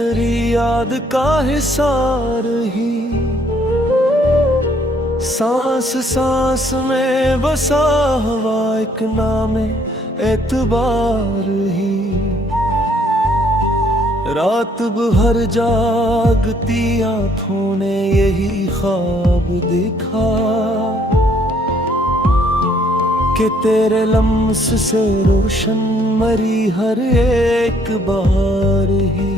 तेरी याद का हिसार ही। सांस सांस में बसा हुआ एक नाम एतबार ही। रात भर जागती आंखों ने यही ख्वाब देखा कि तेरे लम्स से रोशन मरी हर एक बार ही।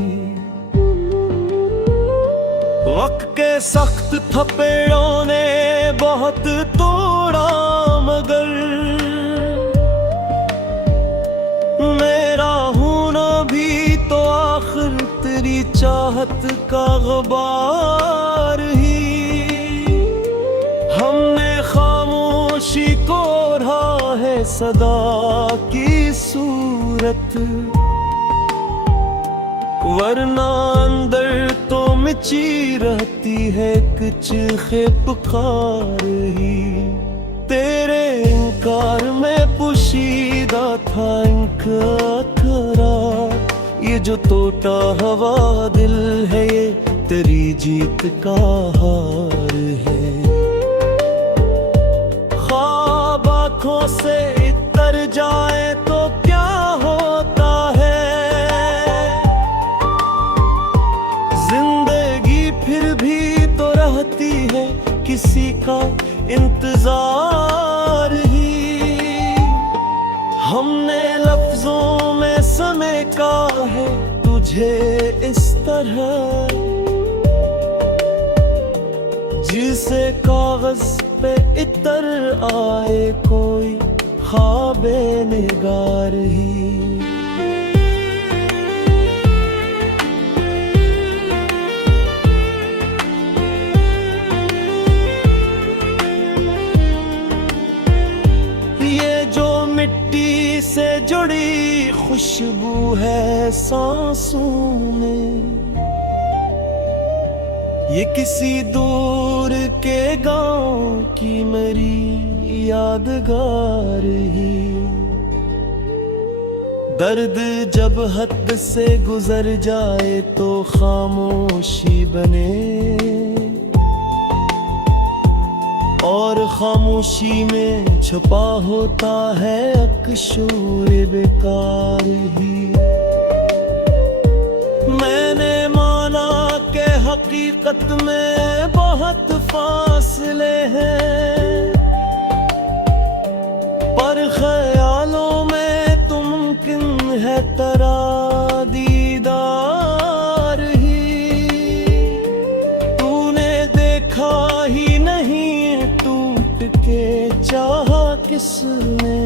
वक्त के सख्त थपेड़ों ने बहुत तोड़ा, मगर मेरा होना भी तो आखिर तेरी चाहत का गुबार ही। हमने खामोशी को ओढ़ा है सदा की सूरत, वरना अंदर तो मची रहती है कुछ पुकार ही। तेरे इनकार में पोशीदा था इनका करार, ये जो टूटा हुआ दिल है ये तेरी जीत का हार है। ख्वाब आँखों से इतर जाए तो क्या होता है, जिंदगी फिर भी तो रहती है किसी का इंतजार ही। हमने लफ्जों में समेटा है तुझे इस तरह, जिसे कागज पे इतर आए कोई ख्वाबे निगार ही। मिट्टी से जुड़ी खुशबू है सांसों में, ये किसी दूर के गांव की मेरी यादगार ही। दर्द जब हद से गुजर जाए तो खामोशी बने, और खामोशी में छुपा होता है अकशूर बेकार ही। मैंने माना कि हकीकत में बहुत फासले हैं, पर ख्यालों में तो मुमकिन है तेरा दीदार ही। तूने देखा ही नहीं के चाहा किसने,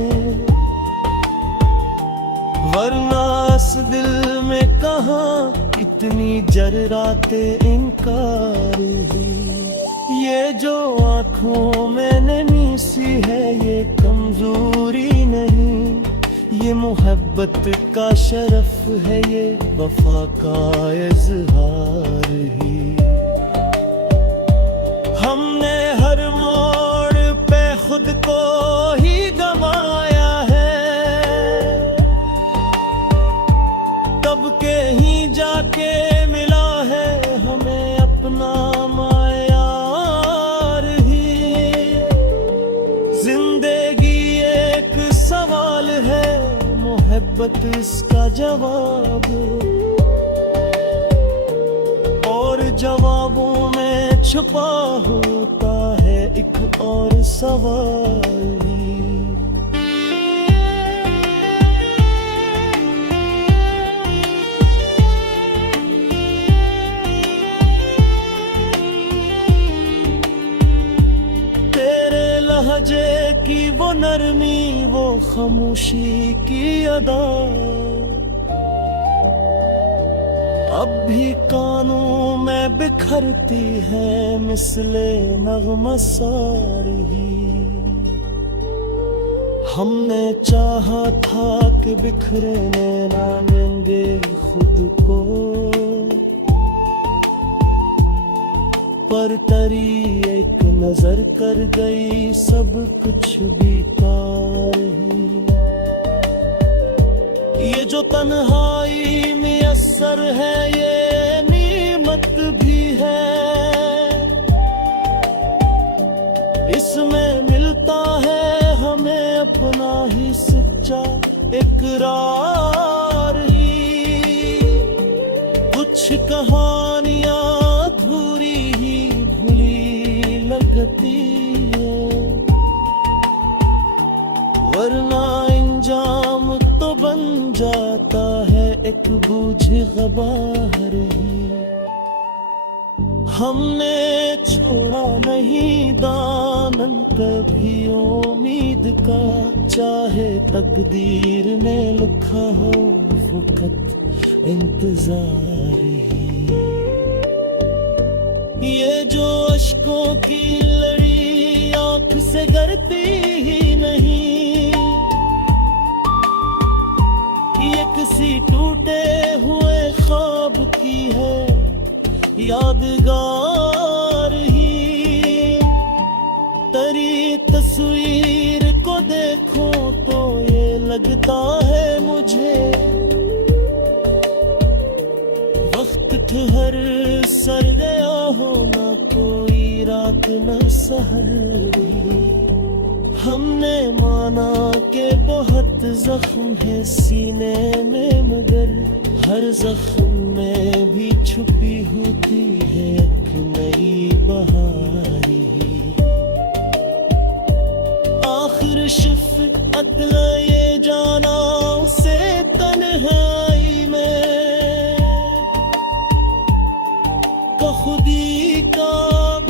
वरना इस दिल में कहाँ इतनी जर्राते इनकार ही। ये जो आँखों में नमी सी है ये कमजोरी नहीं, ये मोहब्बत का शरफ है, ये वफा का इजहार ही। हमने हर खुद को ही गवाया है, तब के ही जाके मिला है हमें अपना मायार ही। जिंदगी एक सवाल है, मोहब्बत इसका जवाब, और जवाबों में छुपा होता है एक और सवाल ही। तेरे लहजे की वो नरमी, वो खामोशी की अदा, अब भी कानों में बिखरती है मिसले नग़्मा सारी। हमने चाहा था कि बिखरने ना देंगे खुद को, पर तेरी एक नजर कर गई सब कुछ बेकार ही। ये जो तन्हाई मुयस्सर है ये कुछ कहानियां अधूरी ही भूली लगती है, वरना इंजाम तो बन जाता है एक बूझ ग़बार ही। हमने छोड़ा नहीं दामन कभी उम्मीद का, चाहे तकदीर ने लिखा हो फकत इंतजार ही। ये जो अश्कों की लड़ी आंख से गिरती ही नहीं, ये किसी टूटे हुए ख्वाब की है यादगार ही। तेरी तस्वीर को देखो तो ये लगता है मुझे, वक्त ठहर सर गया हो, ना कोई रात न सहर ही। हमने माना कि बहुत जख्म है सीने में, मगर हर जख्म में भी छुपी होती है एक नई बहारी ही। आखिर शिफ़क़त ये जाना उसे तन्हाई में, खुदी का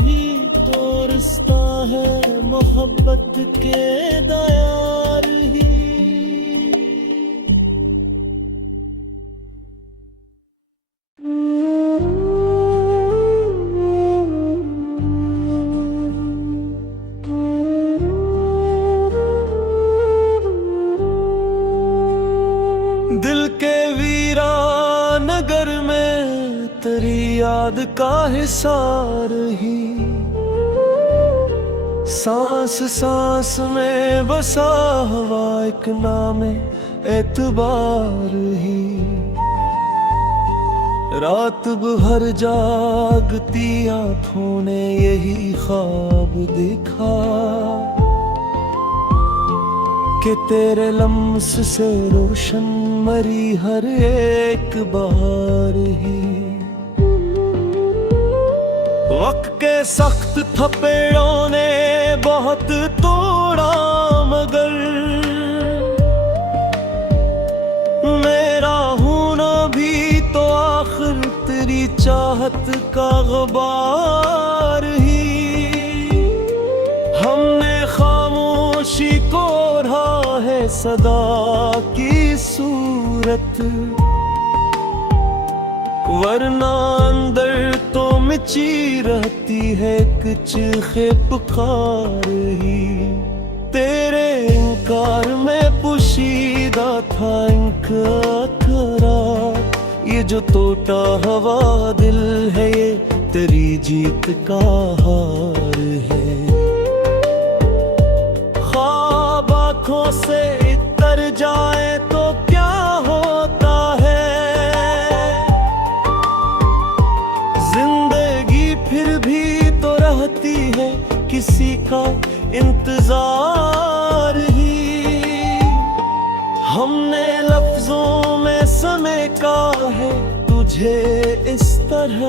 भी तो रिश्ता है मोहब्बत के दायार ही। दिल के वीरानगर में तेरी याद का हिसार ही, सांस सांस में बसा हुआ एक नाम एतबार ही। रात भर जागती आँखों ने यही ख्वाब देखा कि तेरे लम्स से रोशन मरी हर एक बहार ही। वक्त के सख्त थपेड़ों ने बहुत तोड़ा, मगर मेरा होना भी तो आखिर तेरी चाहत का ग़बार ही। हमने खामोशी को ओढ़ा है सदा की सूरत, वरना अंदर तो मची रहती है कुछ पुकार ही। तेरे इनकार में पोशीदा था इनका खरा, ये जो टूटा हुआ दिल है ये तेरी जीत का हार है। ख्वाब आँखों से इतर जाए तो क्या होता है, जिंदगी फिर भी तो रहती है किसी का इंतजार ही। हमने लफ्जों में समेटा है तुझे इस तरह,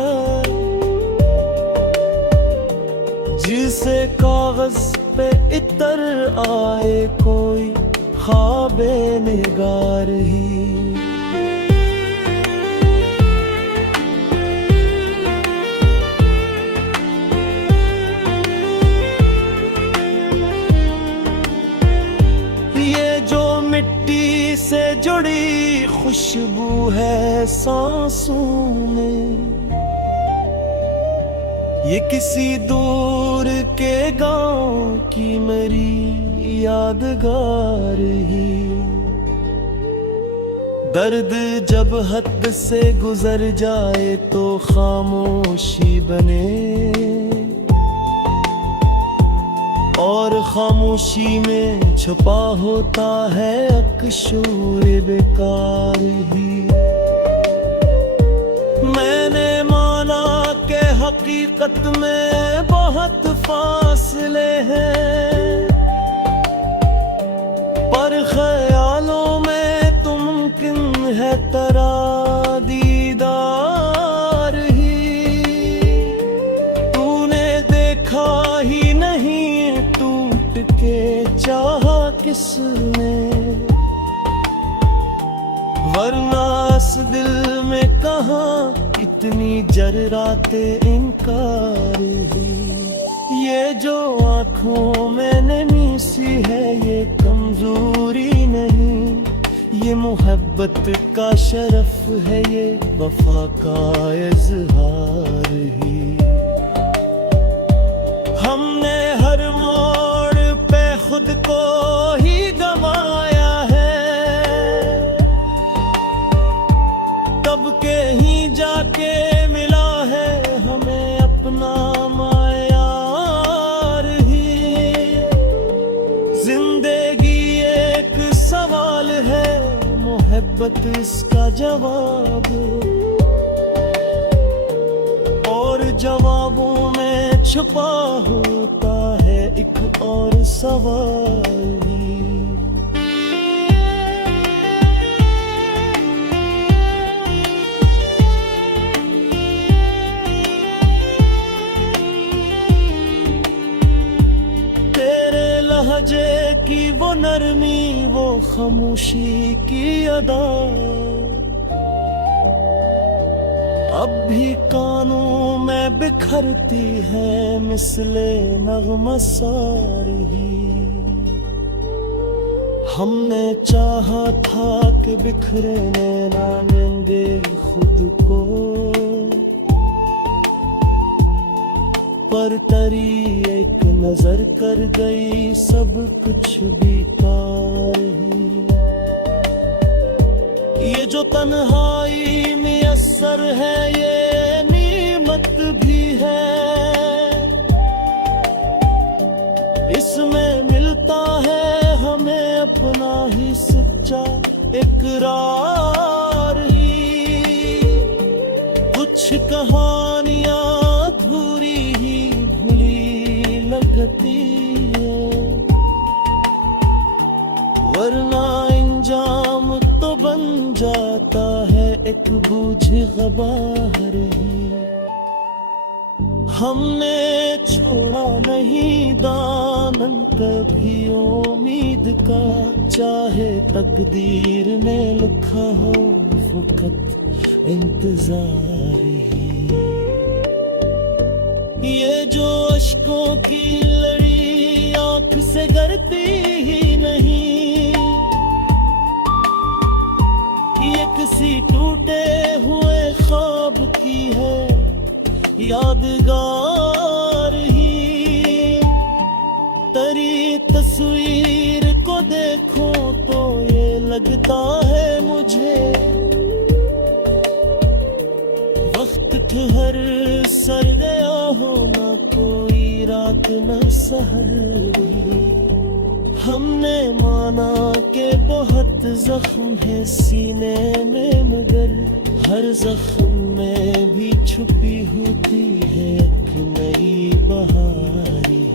जिसे कागज पे इतर आए कोई ख्वाबे निगार ही। ये जो मिट्टी से जुड़ी खुशबू है सांसों में, ये किसी दूर के गांव की मेरी यादगार ही। दर्द जब हद से गुजर जाए तो खामोशी बने, और खामोशी में छुपा होता है अकशूर बेकार ही। मैंने माना कि हकीकत में बहुत फासले हैं, पर ख्यालों में तो मुमकिन है तेरा दीदार वरना इस दिल में कहाँ इतनी जर्राते इनकार ही। ये जो आँखों में नमी सी है ये कमजोरी नहीं, ये मोहब्बत का शरफ है, ये वफा का इजहार ही। हमने हर मोड़ पे खुद को ही गवाया है, तब के ही जाके मिला है हमें अपना मायार ही। जिंदगी एक सवाल है, मोहब्बत इसका जवाब, और जवाबों में छुपा होता है एक और सवाल ही। लहजे की वो नरमी, वो खामोशी की अदा, अब भी कानों में बिखरती है मिसले नग़्मा सारी। हमने चाहा था कि बिखरने ना देंगे खुद को, पर तरी एक नजर कर गई सब कुछ बेकार ही। ये जो तन्हाई मुयस्सर है ये नीमत भी है, इसमें मिलता है हमें अपना ही सच्चा इकरार ही। कुछ कहानियां अधूरी ही भूली लगती है, वरना इंजाम तो बन जाता है एक बूझ ग़बार ही। हमने छोड़ा नहीं दामन कभी उम्मीद का, चाहे तकदीर में लिखा हो फ़क़त इंतज़ार ही। ये जो अश्कों की लड़ी आँख से गिरती ही नहीं, ये किसी टूटे हुए ख्वाब की है यादगार ही। तेरी तस्वीर को देखो तो ये लगता है मुझे, वक्त ठहर सर गया हो ना कोई रात न सहर ही। हमने माना के बहुत जख्म है सीने में, मगर हर जख्म में भी छुपी होती है एक नई बहारी।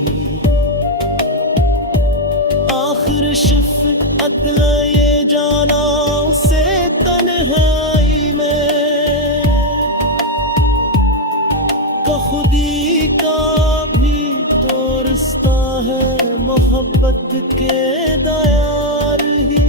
आखिर शिफ़क़त ये जाना उसे तन्हाई में, खुदी का भी तो रिश्ता है मोहब्बत के दायार ही।